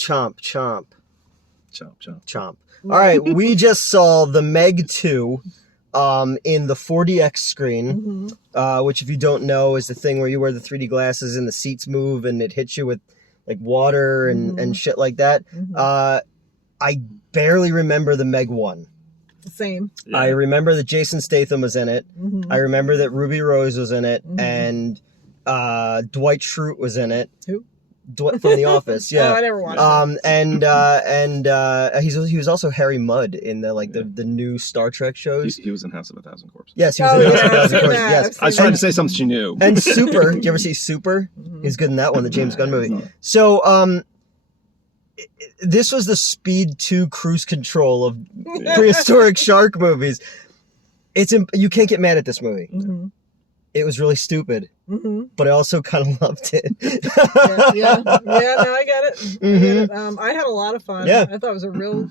Chomp. Chomp, chomp. All right, we just saw the Meg 2 in the 4DX screen, which, if you don't know, is the thing where you wear the 3D glasses and the seats move and it hits you with like water and shit like that. I barely remember the Meg 1. Same. Yeah. I remember that Jason Statham was in it. I remember that Ruby Rose was in it, and Dwight Schrute was in it. Who? From The Office, yeah. Oh, I never watched it. He was also Harry Mudd in the new Star Trek shows. He was in House of a Thousand Corpses. Yes, he was in House of a Thousand Corpses. Yes, I was trying to say something she knew. And Super. Did you ever see Super? He's good in that one, the James Gunn movie. So, this was the Speed 2 cruise control of prehistoric shark movies. You can't get mad at this movie. It was really stupid, but I also kind of loved it. yeah, no, I get it. I had a lot of fun. Yeah. I thought it was a real...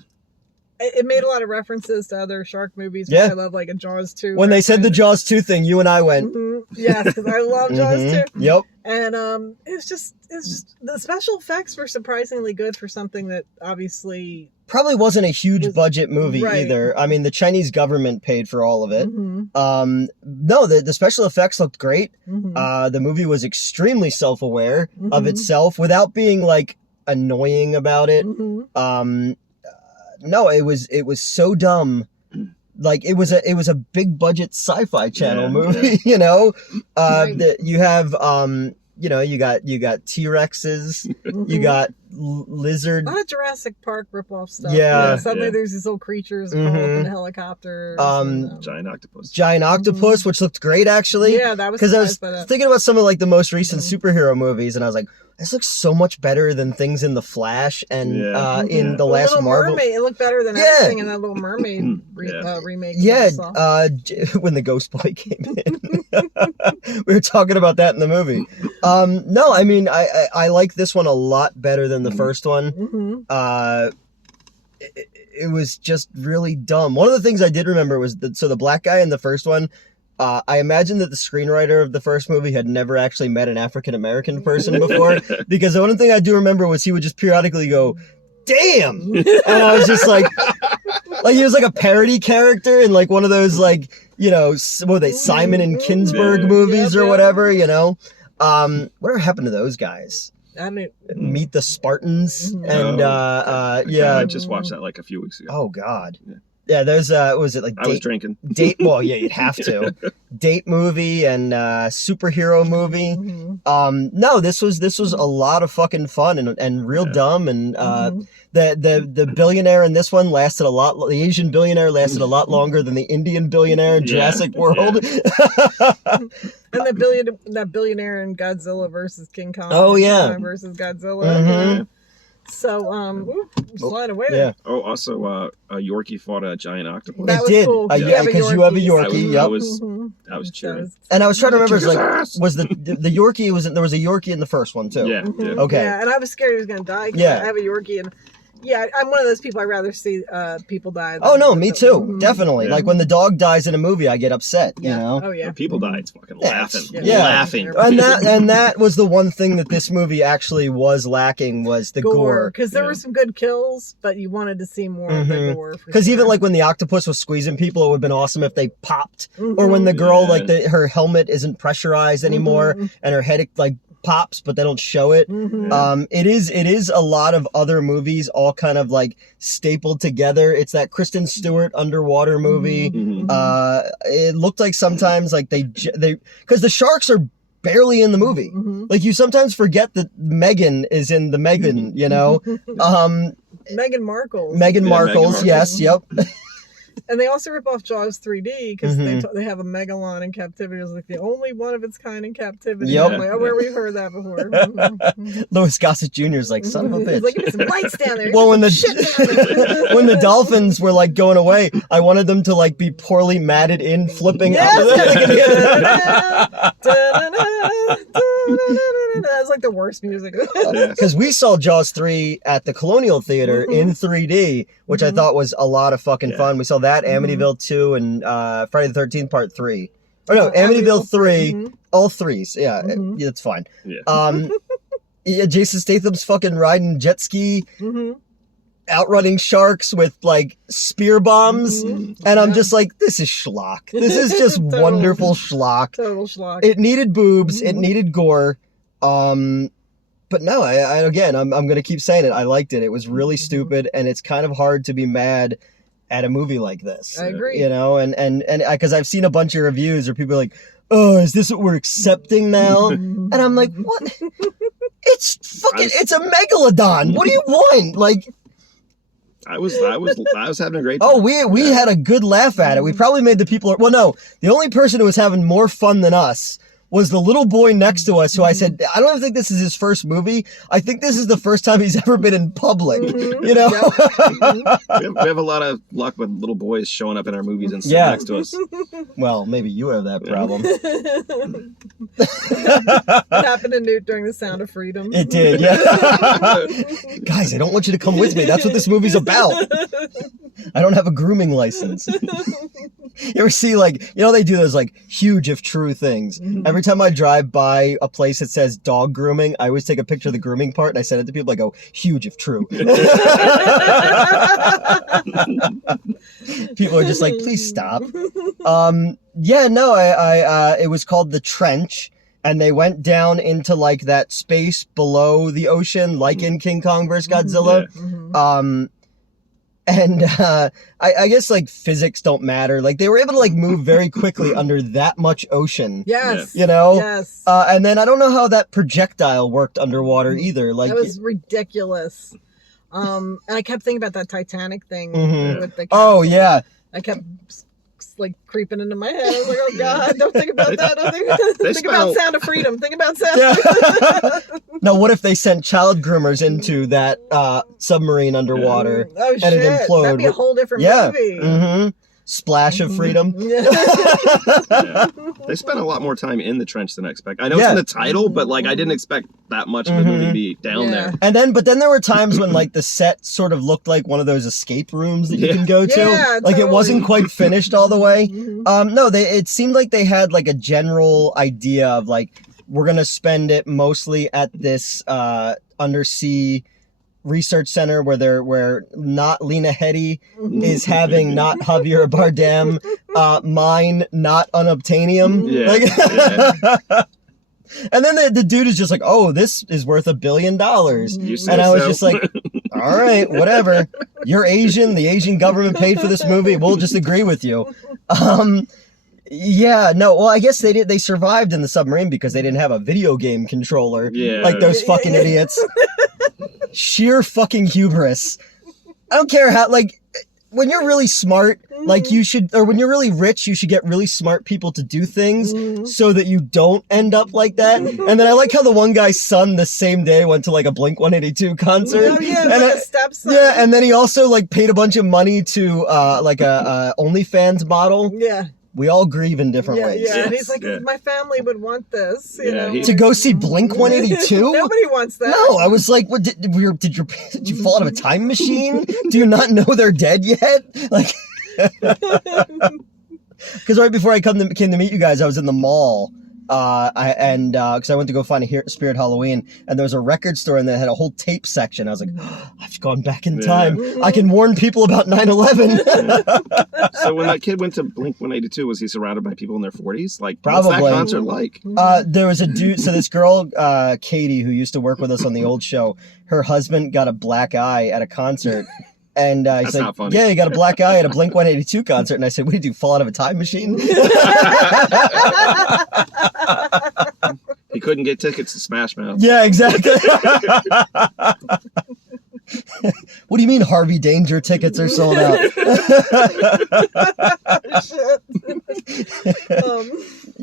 It made a lot of references to other shark movies, which I love, like a Jaws 2. When they said the Jaws 2 thing, you and I went... Yes, because I love Jaws 2. Yep. And it's just the special effects were surprisingly good for something that obviously... Probably wasn't a huge budget movie either. I mean, the Chinese government paid for all of it. No, the special effects looked great. The movie was extremely self-aware of itself without being like annoying about it. No, it was so dumb. Like it was a big budget sci-fi channel movie, you know. You have you got T-Rexes, you got lizard. A lot of Jurassic Park rip-off stuff. Yeah. Suddenly there's these little creatures crawling up in a helicopter. Giant octopus. Giant octopus, which looked great actually. Yeah, that was because I was thinking about some of like the most recent superhero movies, and I was like, this looks so much better than things in The Flash and in the last Little Marvel. Mermaid, it looked better than everything in that Little Mermaid remake. Yeah, when the Ghost Boy came in, we were talking about that in the movie. No, I mean I like this one a lot better than the first one. It was just really dumb. One of the things I did remember was the black guy in the first one. I imagine that the screenwriter of the first movie had never actually met an African-American person before, because the one thing I do remember was he would just periodically go, "Damn!" And I was just like he was like a parody character in like one of those like, you know, what are they, Simon and Kinsberg movies or whatever, you know? Whatever happened to those guys? I mean, Meet the Spartans and I just watched that like a few weeks ago. Oh God. Yeah, there's was it like I was drinking. Well, yeah, you'd have to. Date movie and superhero movie. No, this was a lot of fucking fun and real dumb, and the billionaire in this one lasted a lot. The Asian billionaire lasted a lot longer than the Indian billionaire in Jurassic World. And that billionaire in Godzilla versus King Kong. Oh yeah, versus Godzilla. So, slide away there. Yeah. Oh, also, a Yorkie fought a giant octopus. That was cool. Yeah, because you have a Yorkie. I was cheering. And I was trying to remember, was the Yorkie, there was a Yorkie in the first one, too. Yeah. Okay. Yeah, and I was scared he was going to die. I have a Yorkie, and I'm one of those people, I'd rather see people die. Oh, no, me too. Definitely. Yeah. Like, when the dog dies in a movie, I get upset, you know? Oh, yeah. When people die, it's fucking laughing. Laughing. And that was the one thing that this movie actually was lacking, was the gore. Because there were some good kills, but you wanted to see more of the gore. Because even like when the octopus was squeezing people, it would have been awesome if they popped. Or when the girl, her helmet isn't pressurized anymore, and her head, like, pops, but they don't show it. It is a lot of other movies all kind of like stapled together. It's that Kristen Stewart underwater movie. It looked like sometimes like they because the sharks are barely in the movie. Like you sometimes forget that Megan is in the Megan, you know. Meghan Markle. Meghan Markle's, yes, yep. And they also rip off Jaws 3D because they have a megalon in captivity. It's like the only one of its kind in captivity. Yep. Like, where we've heard that before. Louis Gossett Jr. is like, son of a bitch. He's like, give me some lights down there. Well, when the dolphins were like going away, I wanted them to like be poorly matted in, flipping out of That's like the worst music. Because we saw Jaws 3 at the Colonial Theater in 3D, which I thought was a lot of fucking fun. We saw that, Amityville 2, and Friday the 13th Part 3. Or no, Amityville 3, all threes. Yeah, that's fine. Yeah, Jason Statham's fucking riding jet ski, outrunning sharks with like spear bombs, and I'm just like, this is schlock. This is just wonderful schlock. Total schlock. It needed boobs, it needed gore, but no, I'm gonna keep saying it. I liked it. It was really stupid, and it's kind of hard to be mad at a movie like this. I agree. You know, and because I've seen a bunch of reviews where people are like, oh, is this what we're accepting now? And I'm like, what? It's it's a megalodon. What do you want? Like, I was having a great time. oh, we had a good laugh at it. We probably made the people. Well, no, the only person who was having more fun than us was the little boy next to us, who I said, I don't think this is his first movie. I think this is the first time he's ever been in public. You know, we have a lot of luck with little boys showing up in our movies and sitting next to us. Well, maybe you have that problem. It happened to Newt during The Sound of Freedom. It did, yeah. Guys, I don't want you to come with me. That's what this movie's about. I don't have a grooming license. You ever see, like, you know, they do those, like, huge if true things. Every time I drive by a place that says dog grooming, I always take a picture of the grooming part and I send it to people. I go, huge if true. People are just like, please stop. Yeah, no, it was called The Trench. And they went down into, like, that space below the ocean, like in King Kong vs. Godzilla. And I guess, like, physics don't matter. Like, they were able to, like, move very quickly under that much ocean. Yes. You know? Yes. And then I don't know how that projectile worked underwater either. Like, that was ridiculous. And I kept thinking about that Titanic thing with the oh, yeah. I kept like creeping into my head. I was like, oh God, don't think about that. Don't think about Sound of Freedom. Think about Sound of Freedom. Now, what if they sent child groomers into that submarine underwater Oh, and it imploded? That'd be a whole different movie. Splash of freedom. Yeah. They spent a lot more time in the trench than I expected. I know it's in the title, but like I didn't expect that much of the movie to be down there. And but then there were times when like the set sort of looked like one of those escape rooms that you can go to. Yeah, like totally. It wasn't quite finished all the way. No, it seemed like they had like a general idea of like, we're gonna spend it mostly at this undersea research center where not Lena Headey is having not Javier Bardem mine not unobtainium. And then the dude is just like, oh, this is worth $1 billion. And I was just like, all right, whatever. You're Asian. The Asian government paid for this movie. We'll just agree with you. Yeah, no, well, I guess they survived in the submarine because they didn't have a video game controller. Like those fucking idiots. Sheer fucking hubris. I don't care how, like, when you're really smart, like you should, or when you're really rich, you should get really smart people to do things so that you don't end up like that. And then I like how the one guy's son the same day went to like a Blink-182 concert. Oh, yeah, and like a stepson. Yeah, and then he also like paid a bunch of money to like a OnlyFans model. Yeah. We all grieve in different ways. Yeah, and he's like, my family would want this, you know. To go see Blink-182? Nobody wants that. No, I was like, what, did you fall out of a time machine? Do you not know they're dead yet? Like, because right before I came to meet you guys, I was in the mall. Because I went to go find a Spirit Halloween, and there was a record store and they had a whole tape section. I was like, oh, I've gone back in time. I can warn people about 9/11. So when that kid went to Blink-182, was he surrounded by people in their 40s? Like, probably. What's that concert like? There was a dude. So this girl, Katie, who used to work with us on the old show, her husband got a black eye at a concert. And he's like, yeah, you got a black eye at a Blink-182 concert. And I said, what did you do, fall out of a time machine? He couldn't get tickets to Smash Mouth. Yeah, exactly. What do you mean Harvey Danger tickets are sold out?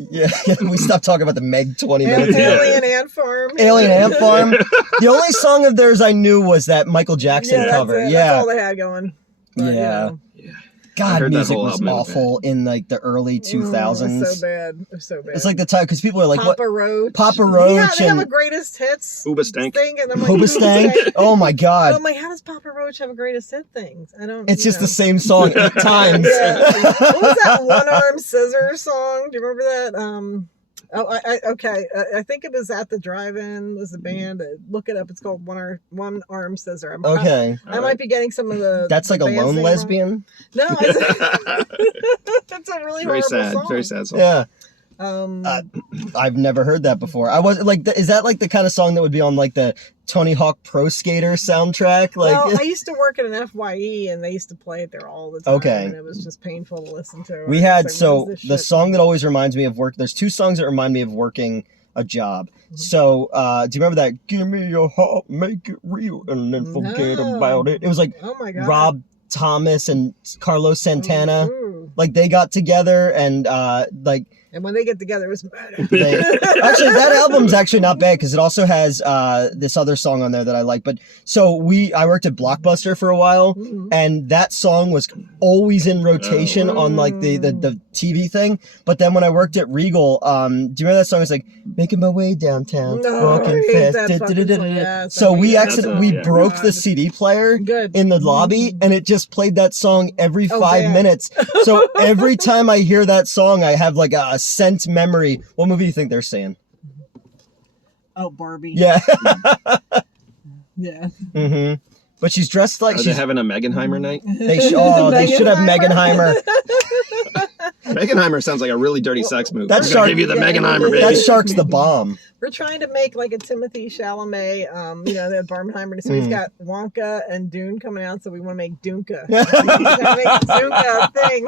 Yeah, we stopped talking about the MEG 20 minutes ago. Alien Ant Farm. Alien Ant Farm. The only song of theirs I knew was that Michael Jackson cover. Yeah, that's all they had going. But, yeah. God, music was awful in like the early 2000s. So bad. So bad. It's like the time, because people are like, Papa Roach. Papa Roach. Yeah, they have a greatest hits Hoobastank. thing. And I'm like, Hoobastank? Oh my God. I'm like, how does Papa Roach have a greatest hit thing? I don't It's just the same song 8 times. Yeah. What was that One Arm Scissor song? Do you remember that? Oh, okay. I think it was at the drive-in. Was the band? Look it up. It's called One Arm Scissor. Okay. I might be getting some of the. That's like a lone lesbian. No, it's a really very horrible sad. song. Very sad song. Yeah. I've never heard that before. I was like, is that like the kind of song that would be on like the Tony Hawk Pro Skater soundtrack? Like, well, I used to work at an FYE and they used to play it there all the time. Okay. And it was just painful to listen to. We had, like, so the song that always reminds me of work, there's two songs that remind me of working a job. Mm-hmm. So, do you remember that? Give me your heart, make it real, and then forget about it. It was like oh my God. Rob Thomas and Carlos Santana. Ooh. Like they got together and like. And when they get together, it was murder. Actually, that album's actually not bad because it also has this other song on there that I like. But so I worked at Blockbuster for a while, and that song was always in rotation on like the TV thing. But then when I worked at Regal, do you remember that song? It's like making my way downtown, walking fast. So we broke the CD player in the lobby, and it just played that song every 5 minutes. So every time I hear that song, I have like a sense memory. What movie do you think they're saying? Oh, Barbie. Yeah. Yeah. Mm-hmm. But she's dressed like Are they having a Megenheimer night? They should have Megenheimer. Megenheimer sounds like a really dirty sex movie. That's We're gonna give you the Megenheimer, baby. That shark's the bomb. We're trying to make like a Timothy Chalamet, the Barbenheimer. So he's got Wonka and Dune coming out, so we want to make Dunka. Make Dunka a thing.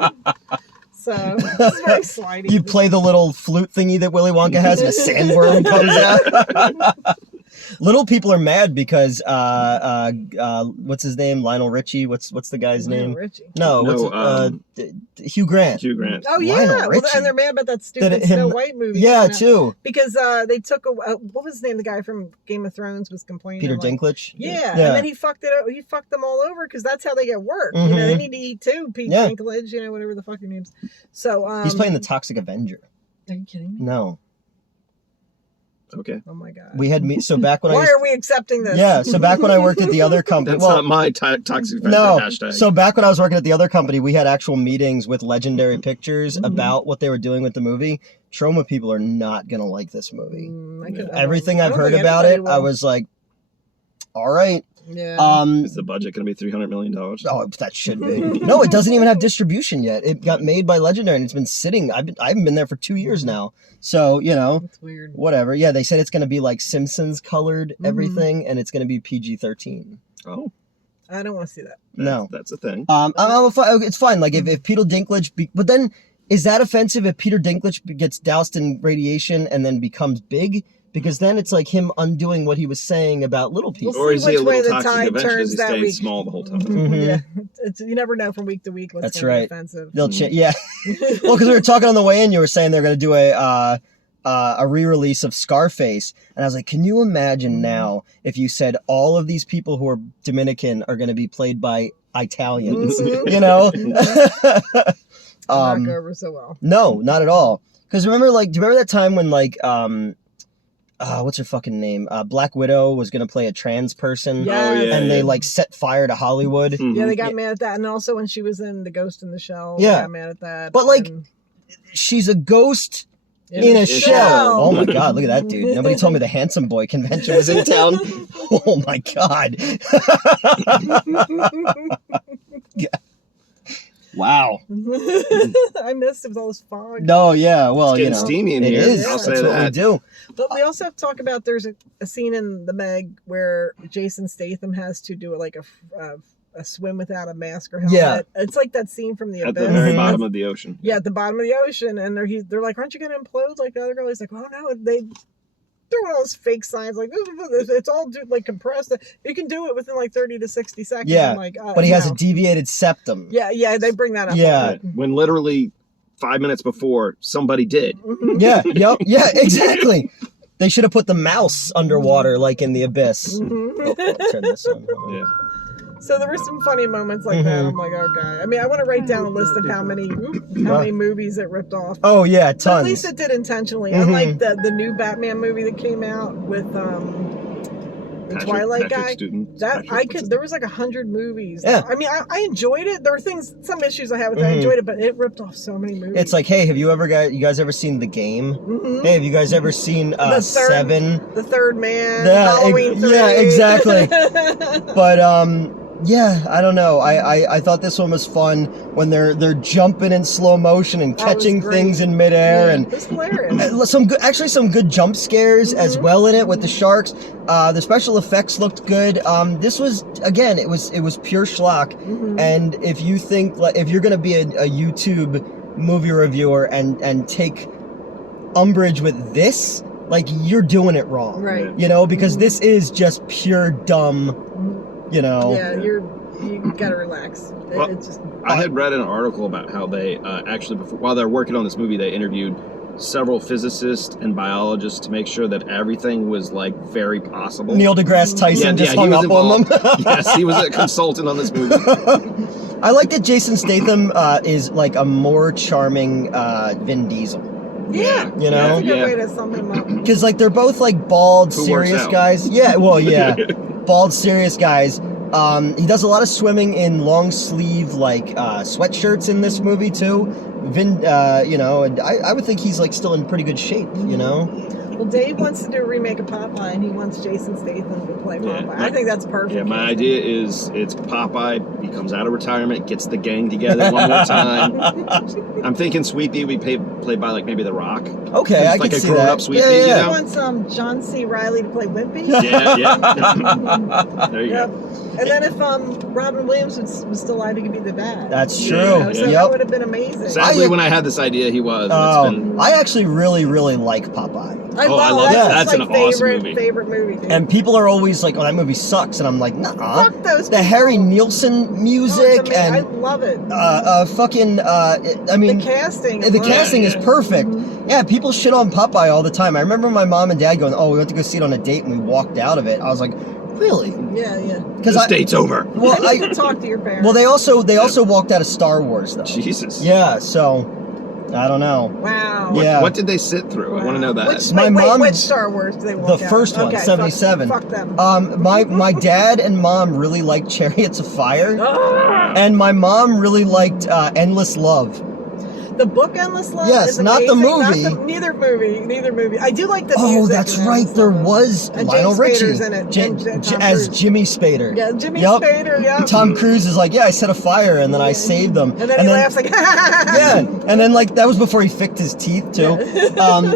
So it's very slidey. You play the little flute thingy that Willy Wonka has, and a sandworm comes out. Little people are mad because what's his name? Lionel Richie. What's the guy's name? Richie. No, Hugh Grant. Hugh Grant. Oh yeah, and they're mad about that stupid Snow White movie. Yeah, too. Because they took what was his name? The guy from Game of Thrones was complaining. Peter Dinklage. Yeah, and then he fucked it up. He fucked them all over because that's how they get work. You know, they need to eat too. Peter Dinklage. You know, whatever the fuck your name's. So he's playing the Toxic Avenger. Are you kidding me? No. Okay. Oh my God. We had so back when Why are we accepting this? Yeah, so back when I worked at the other company. That's not my toxic vendor hashtag. So back when I was working at the other company, we had actual meetings with Legendary Pictures about what they were doing with the movie. Trauma people are not gonna like this movie. Everything I've heard about it, I was like, all right. Yeah. Is the budget going to be $300 million? Oh, that should be. No, it doesn't even have distribution yet. It got made by Legendary, and it's been sitting. I haven't been there for 2 years now. So That's weird. Whatever. Yeah, they said it's going to be like Simpsons colored everything, and it's going to be PG-13. Oh, I don't want to see that. No, that's a thing. It's fine. Like if Peter Dinklage, but then is that offensive if Peter Dinklage gets doused in radiation and then becomes big? Because then it's like him undoing what he was saying about little people. We'll or is he a little toxic eventually? Because he stayed small the whole time. Yeah, you never know from week to week what's That's going right. to be offensive. They'll yeah. Well, because we were talking on the way in, you were saying they're going to do a re-release of Scarface, and I was like, can you imagine now if you said all of these people who are Dominican are going to be played by Italians? You know. Not go over so well. No, not at all. Because remember, do you remember that time when what's her fucking name? Black Widow was gonna play a trans person, and they set fire to Hollywood. Mm-hmm. Yeah, they got mad at that, and also when she was in The Ghost in the Shell, they got mad at that. But she's a gust in a shell. Oh my God, look at that dude! Nobody told me the Handsome Boy convention was in town. Oh my God. Wow. I missed it with all this fog. No, yeah, well, it's getting steamy in here. Is. I'll say That's what we do. But we also have to talk about there's a scene in the Meg where Jason Statham has to do a swim without a mask or helmet. Yeah. It's like that scene from The Abyss. At the very bottom of the ocean. Yeah, at the bottom of the ocean, and they're like, "Aren't you going to implode?" Like the other girl, he's like, "Oh no, they." They're one of those fake signs, like it's all compressed. You can do it within 30 to 60 seconds. Yeah, but he has a no. deviated septum. Yeah, they bring that up. Yeah, when literally 5 minutes before somebody did. Yeah, yeah, exactly. They should have put the mouse underwater, like in The Abyss. I'll turn this on. Yeah. So there were some funny moments like that. I'm like, okay. I mean, I want to write down a list of how many movies it ripped off. Oh yeah, tons. But at least it did intentionally. Unlike the new Batman movie that came out with the Twilight guy. There was like 100 movies. Yeah. I mean, I enjoyed it. There were some issues I had with it. I enjoyed it, but it ripped off so many movies. It's like, hey, have you guys ever seen The Game? Hey, have you guys ever seen Seven? The Third Man, Halloween 3. Yeah, exactly. But yeah, I don't know. I thought this one was fun when they're jumping in slow motion and catching things in midair, and it was hilarious. Some good jump scares as well in it with the sharks. The special effects looked good. This was, again, it was pure schlock. And if you think, if you're gonna be a YouTube movie reviewer and take umbrage with this, like, you're doing it wrong, right? You know, because this is just pure dumb. You know. Yeah, you gotta relax. Well, it's just. I had read an article about how they actually, while they're working on this movie, they interviewed several physicists and biologists to make sure that everything was like very possible. Neil deGrasse Tyson just hung up on them. Yes, he was a consultant on this movie. I like that Jason Statham is like a more charming Vin Diesel. Yeah, you know, that's a good way to sum him up. Because like they're both like bald, serious guys. Yeah, well, yeah, bald, serious guys. He does a lot of swimming in long sleeve like sweatshirts in this movie too. Vin, you know, and I would think he's like still in pretty good shape. You know. Well, Dave wants to do a remake of Popeye, and he wants Jason Statham to play Popeye. I think that's perfect. Yeah, my idea is it's Popeye. He comes out of retirement, gets the gang together one more time. I'm thinking Sweet Pea would be played by like maybe The Rock. Okay, I like can a see grown that. up Sweet Pea. Yeah. You know? He wants John C. Reilly to play Wimpy. Yeah. There you go. And then if Robin Williams was still alive, he could be the dad. That's true. So that would have been amazing. Sadly, when I had this idea, he was. I actually really, really like Popeye. I love it. That's an awesome movie. Favorite movie. Dude. And people are always like, "Oh, that movie sucks," and I'm like, "Nah." Fuck those. The Harry Nilsson music and I love it. I mean, the casting. The casting is perfect. Yeah, people shit on Popeye all the time. I remember my mom and dad going, "Oh, we went to go see it on a date," and we walked out of it. I was like, "Really?" Yeah. Because this date's over. Well, I could talk to your parents. Well, they also walked out of Star Wars though. Jesus. Yeah, so. I don't know. Wow. What did they sit through? Wow. I want to know that. Which Star Wars did they walk The first one, 77. Fuck them. My dad and mom really liked Chariots of Fire. And my mom really liked Endless Love. The book Endless Love? Yes, not the movie. Neither movie. I do like the music. Oh, that's right. There was Lionel Richie in it. as Jimmy Spader. Yeah, Jimmy Spader, yeah. Tom Cruise is like, yeah, I set a fire and then I saved them. And then he laughs like, yeah. And then like that was before he fixed his teeth too.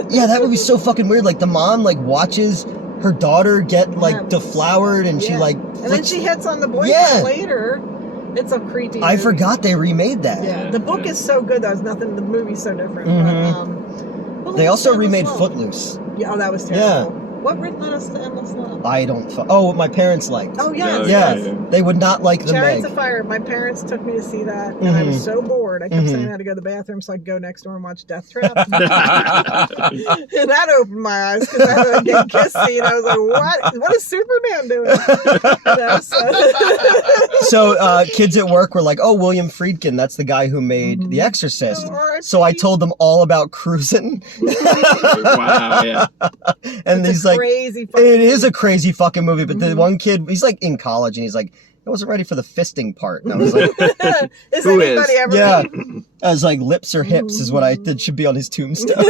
Yeah, that would be so fucking weird. Like the mom like watches her daughter get like deflowered and she like and then she hits on the boyfriend later. It's a creepy movie. I forgot they remade that. Yeah, the book is so good. The movie's so different. But, they also remade Footloose. Yeah, that was terrible. Yeah. What led us to Endless Love? I don't. Oh, my parents liked. Oh, yes. Yeah. They would not like the Chariots Meg. of Fire. My parents took me to see that, and I was so bored. I kept saying I had to go to the bathroom, so I could go next door and watch Death Trap. And that opened my eyes because I had a gay kiss scene. I was like, what is Superman doing? So kids at work were like, oh, William Friedkin, that's the guy who made The Exorcist. So I told them all about Cruisin'. Wow, yeah. And he's like, crazy it is a crazy fucking movie, but the one kid, he's like in college and he's like, I wasn't ready for the fisting part. And I was like, who is? Ever yeah. I was like, lips or hips is what that should be on his tombstone.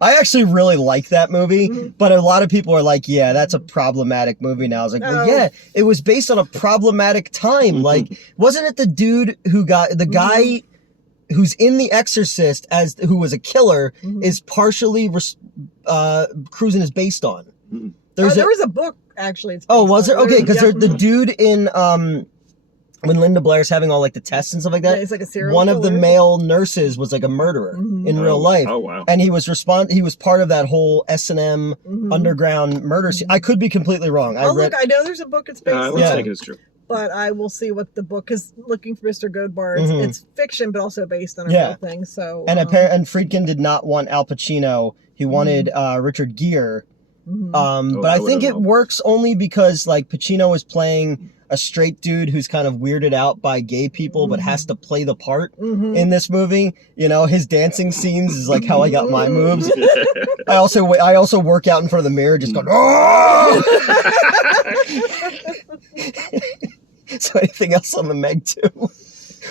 I actually really like that movie, but a lot of people are like, yeah, that's a problematic movie now. I was like, well, yeah, it was based on a problematic time. Like, wasn't it the dude who got, the guy who's in The Exorcist who was a killer is partially Cruisin' is based on. There was a book actually. Was there? Okay, because the dude in when Linda Blair's having all like the tests and stuff like that. Yeah, it's like a serial one killer. of the male nurses was like a murderer in real life. Oh wow! And he was part of that whole S&M underground murder scene. I could be completely wrong. Look, I know there's a book it's based on. Let's take it as true. But I will see what the book is. Looking for Mr. Goldbar. It's fiction, but also based on a real thing. So and Friedkin did not want Al Pacino. He wanted Richard Gere. But I think it works only because like Pacino is playing a straight dude who's kind of weirded out by gay people, but has to play the part in this movie. You know, his dancing scenes is like how I got my moves. I also work out in front of the mirror, just going, oh! So anything else on the Meg 2?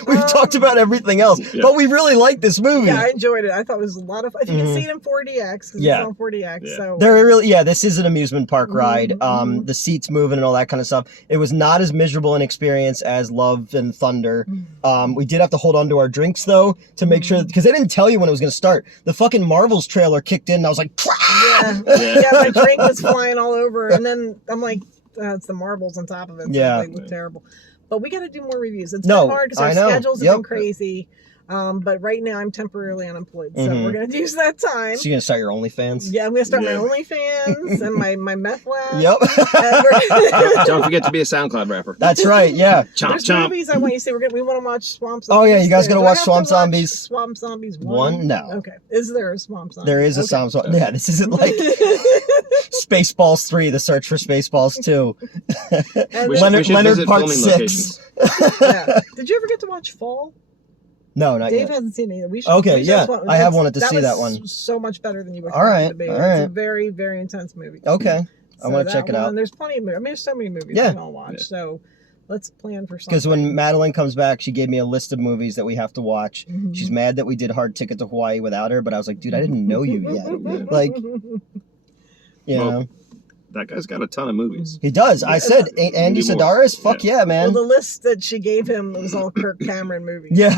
We've talked about everything else, but we really like this movie. Yeah, I enjoyed it. I thought it was a lot of fun. You can see it in 4DX because it's on 4DX. So they're really, this is an amusement park ride. The seats moving and all that kind of stuff. It was not as miserable an experience as Love and Thunder. We did have to hold on to our drinks though to make sure, because they didn't tell you when it was going to start. The fucking Marvels trailer kicked in and I was like, my drink was flying all over, and then I'm like, it's the Marvels on top of it. So they look terrible. But we got to do more reviews. It's been hard because our schedules have been crazy. But right now I'm temporarily unemployed, so we're gonna use that time. So you're gonna start your OnlyFans? Yeah, I'm gonna start my OnlyFans and my meth lab. Yep. Don't forget to be a SoundCloud rapper. That's right. Yeah. There's movies I want you to see. We want to watch Swamp Zombies. Oh yeah, you guys gotta watch Swamp Zombies. Swamp Zombies 1? No. Okay. Is there a Swamp Zombie? There is a Swamp Zombie. Yeah, this isn't like Spaceballs 3: The Search for Spaceballs 2. Leonard Part 6. Yeah. Did you ever get to watch Fall? No, not Dave yet. hasn't seen it either. I have wanted to see that one. So much better than you would expect it to be. It's a very, very intense movie. Okay. I want to check it out. And there's plenty of movies. I mean, there's so many movies we can all watch. So let's plan for something. Because when Madeline comes back, she gave me a list of movies that we have to watch. She's mad that we did Hard Ticket to Hawaii without her, but I was like, dude, I didn't know you yet. Like, you know. That guy's got a ton of movies. He does. I said Andy Sedaris. Fuck yeah, man. Well, the list that she gave him was all Kirk Cameron movies. Yeah.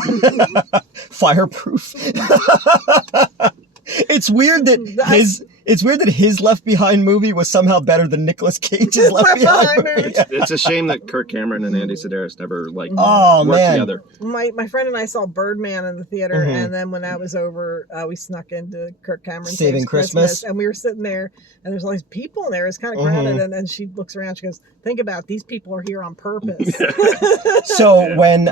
Fireproof. It's weird that his Left Behind movie was somehow better than Nicolas Cage's Left Behind movie. It's a shame that Kirk Cameron and Andy Sedaris never worked together. My friend and I saw Birdman in the theater, and then when that was over, we snuck into Kirk Cameron Saving Christmas, and we were sitting there, and there's all these people in there. It's kind of crowded, and then she looks around, she goes, "Think about it, these people are here on purpose." So when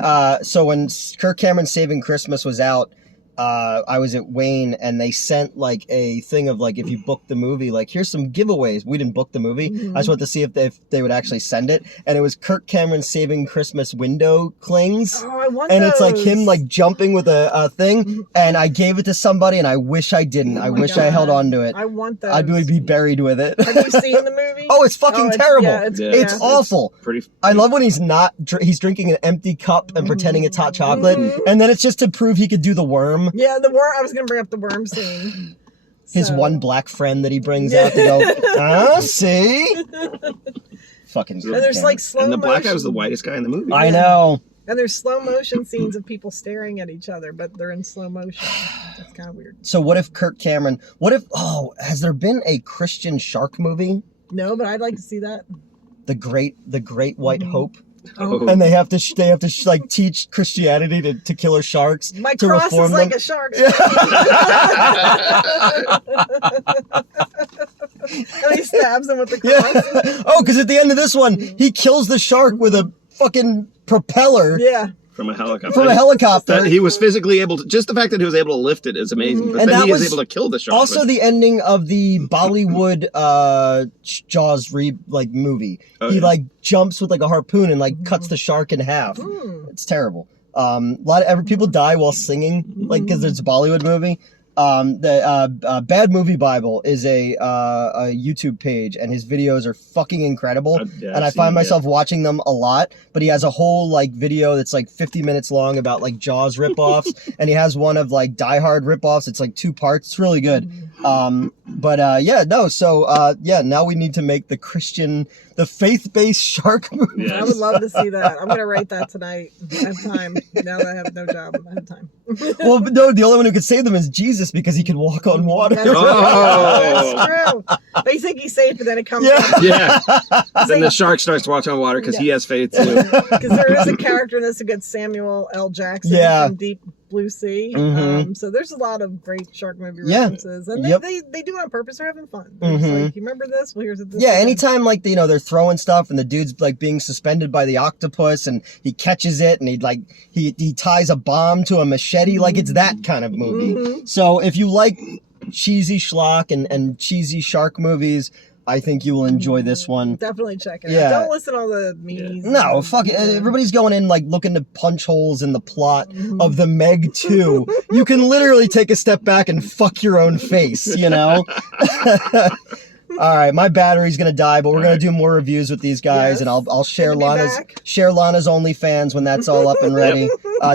Kirk Cameron Saving Christmas was out, I was at Wayne and they sent like a thing of like, if you book the movie, like here's some giveaways. We didn't book the movie. I just wanted to see if they would actually send it. And it was Kirk Cameron Saving Christmas window clings. Oh, I want And those. It's like him like jumping with a thing. And I gave it to somebody and I wish I didn't. I wish I held on to it. I want those. I would be buried with it. Have you seen the movie? Oh, it's fucking terrible. It's awful. Pretty I love when he's drinking an empty cup and pretending it's hot chocolate. And then it's just to prove he could do the worm. Yeah, the worm. I was going to bring up the worm scene. His one black friend that he brings out to go, see? Fucking and there's like slow motion. And the black guy was the whitest guy in the movie. I know. And there's slow motion scenes of people staring at each other, but they're in slow motion. That's kind of weird. So what if has there been a Christian shark movie? No, but I'd like to see that. The Great White Hope. Oh. And they have to like teach Christianity to killer sharks. My to cross reform is like them. a shark's. And he stabs him with the cross. Yeah. Oh, because at the end of this one, he kills the shark with a fucking propeller. Yeah. From a helicopter. From a helicopter. He was physically able to, just the fact that he was able to lift it is amazing. But And then he was was able to kill the shark. Also the ending of the Bollywood Jaws movie. He like jumps with like a harpoon and like cuts the shark in half. It's terrible. People die while singing, like, because it's a Bollywood movie. The Bad Movie Bible is a YouTube page, and his videos are fucking incredible. And I find myself watching them a lot. But he has a whole like video that's like 50 minutes long about like Jaws ripoffs, and he has one of like Die Hard ripoffs. It's like 2 parts. It's really good. Now we need to make the faith-based shark movie. Yes. I would love to see that. I'm gonna write that tonight. I have time. Now that I have no job, I have time. Well, no, the only one who could save them is Jesus because he can walk on water. That's true. But you think he's safe, but then it comes up. Yeah. Then the shark starts to walk on water because he has faith too. Because there is a character in this who gets Samuel L. Jackson from Deep Blue Sea. So there's a lot of great shark movie references. And they do it on purpose. They're having fun. It's like, you remember this? Well, here's it. Yeah, anytime like they're throwing stuff and the dude's like being suspended by the octopus and he catches it and he ties a bomb to a machete, like it's that kind of movie. So if you like cheesy schlock and cheesy shark movies, I think you will enjoy this one. Definitely check it Yeah. out. Don't listen to all the memes. No, fuck it. Everybody's going in like looking to punch holes in the plot of the Meg 2. You can literally take a step back and fuck your own face, you know? All right, my battery's gonna die, but we're gonna do more reviews with these guys, and I'll share Good to be Lana's back. OnlyFans when that's all up and ready.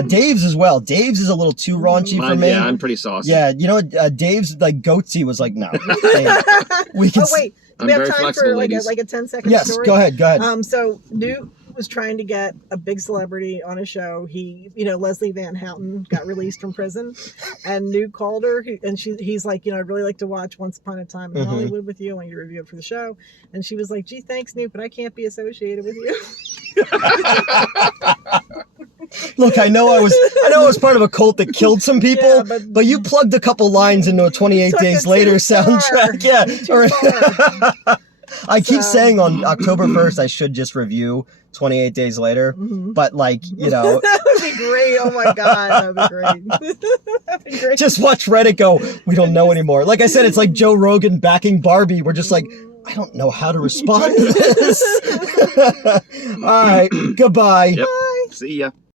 Dave's as well. Dave's is a little too raunchy for me. Yeah, I'm pretty saucy. Yeah, you know what? Dave's like goatsy was like, no. Hey, we can. Oh wait, do I'm we have very time flexible, for like ladies. a 10-second Yes, story? go ahead. So Newt was trying to get a big celebrity on a show. He, Leslie Van Houten got released from prison, and Newt called her, and he's like, I'd really like to watch Once Upon a Time in Hollywood with you. I want you to review it for the show. And she was like, gee, thanks, Newt, but I can't be associated with you. Look, I know I was part of a cult that killed some people, Yeah, but you plugged a couple lines into a 28 Took Days it Later too far. soundtrack. Yeah. Too far. I keep So- saying on October 1st I should just review 28 Days Later, but like, That would be great. Oh my god, that would be great. That'd be great. just watch Reddit go, we don't know anymore. Like I said, it's like Joe Rogan backing Barbie. We're just like, I don't know how to respond to this. All right, goodbye. Yep. See ya.